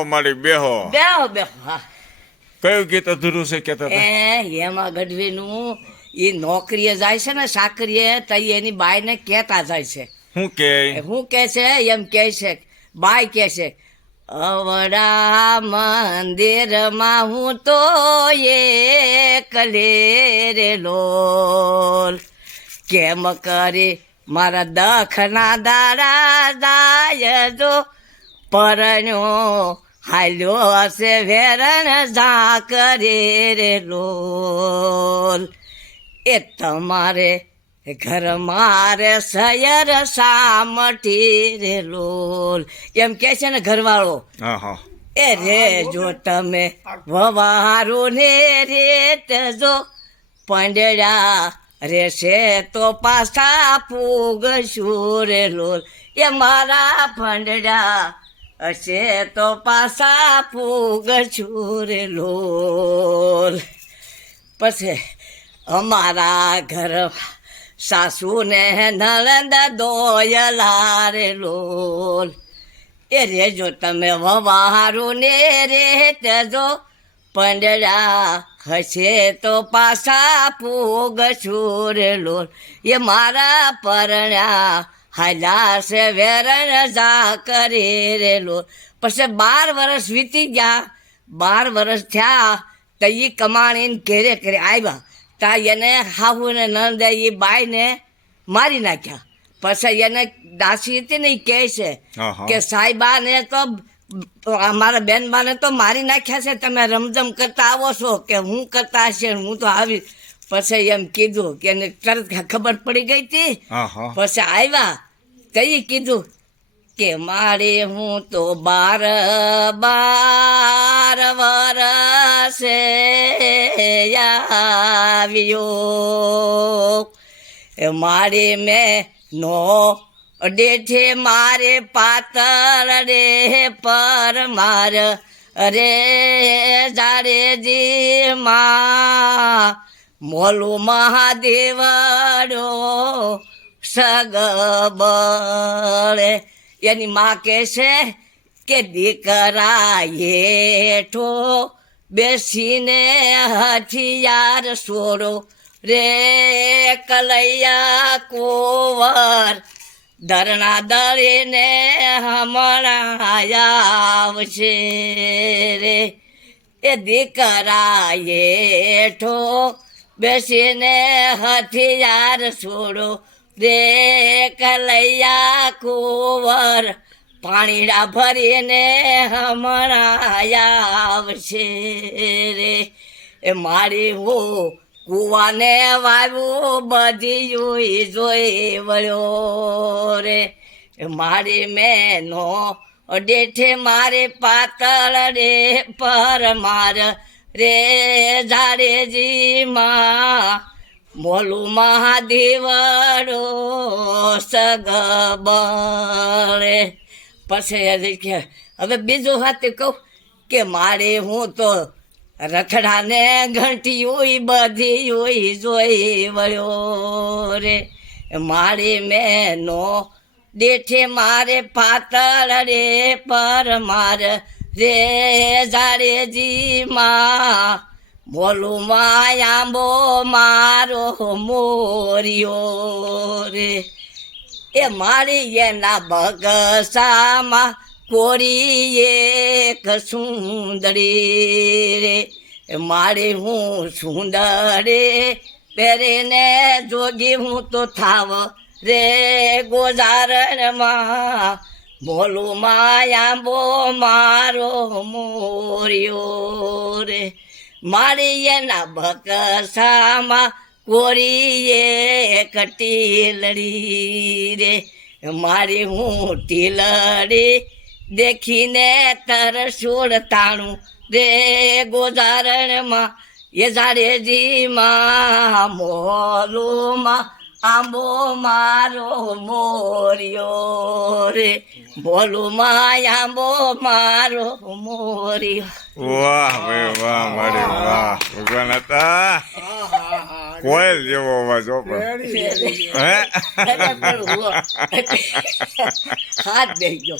મારી બેહો બેહો બેહો હા કયું ગીત અધૂરું છે કેતા હતા? હેમા ગઢવીનું એ નોકરીએ જાય છે ને સાકરીએ તઈ એની બાઈને કહેતા જાય છે. શું કે શું કે છે એમ કે છે બાઈ કે છે અવડા મંદિરમાં હું તો એકલે રે લોલ કેમ કરી મારા દખના દાડા જાય જો પરણ્યો હાલ્યો હશે વેરણ જા કરે રે લોલ એ તમારે ઘર મારે સયર સામટી રે લોલ એમ કે છે ને ઘરવાળો. હા હા એ રે જો તમે વવારો ને રેત જો પંડ્યા રેશે તો પાછા પૂગશું રે લોલ એ મારા પંડ્યા હશે તો પાછા પૂગશું રે લોલ. પછી અમારા ઘર સાસુ ને નળંદ દોયલા રે લોલ એ રેજો તમે વવારું ને રેત જો પંડ્યા હશે તો પાછા પૂગશું રે લોલ એ મારા પરણ્યા હાલ્યા છે વેરણ જા કરે રે લોલ. પછી 12 વર્ષ વીતી ગયા 12 વર્ષ થયા તો એ કમાણીને ઘેરે ઘરે આવ્યા તા એને હાહુને નંદે એ બાઈને મારી નાખ્યા. પછી એને દાસી હતી ને એ કહે છે કે સાહેબાને તો અમારા બેનબાને તો મારી નાખ્યા છે તમે રમઝમ કરતા આવો છો કે હું કરતા હશે હું તો આવી. પછી એમ કીધું કે એને તરત ખબર પડી ગઈ હતી. પછી આવ્યા કઈ કીધું કે મારે હું તો 12 વર્ષે આવ્યો એ મારે મેં નો ડેઠે મારે પાતળ રે પર માર રે જાડેજી માં મોલું મહાદેવડો સગબળે. એની માં કહે છે કે દીકરા હેઠો બેસીને હથિયાર છોડો રે કલૈયા કોવર ધરણા દળીને હમણાં આવશે રે એ દીકરા હેઠો બેસીને હથિયાર છોડો રે કલૈયા કુંવર પાણીડા ભરીને હમણાં આવશે રે એ મારી હું કુવાને વાવ્યું બધી જોઈ વળ્યો રે એ મારી મેનો ડેઠે મારે પાતળ રે પર માર રે જાડેજી માં મોલું મહાદેવડો સગબળે. પછી હવે બીજું વાત કહું કે મારે હું તો રખડાને ઘંટી હોય બધી હોય જોઈ વળ્યો રે મારી મેનો ડેઠે મારે પાતળ રે પર માર રે જાડેજી માં મોલું આંબો મારો મોર્યો રે એ મારી એના બગસામાં કોરી એક સુંદરી રે મારી હું સુંદરી પહેરીને જોગી હું તો થાવ રે ગોજારણમાં મોલું આંબો મારો મોર્યો રે મારી એના બકસામાં કોરી એક ટીલડી રે મારી હું ટીલડી દેખીને તરસોડ તાણું રે ગોજારણમાં એ જાડેજીમાં મોલુમાં આંબો મારો મોર્યો રે બોલુમાં આંબો મારો મોર્યો. વાહ ભાઈ વાહ મારી વાહ ભગવાન હતા કોયલ જેવો અવાજ હે હાથ બેસી ગયો.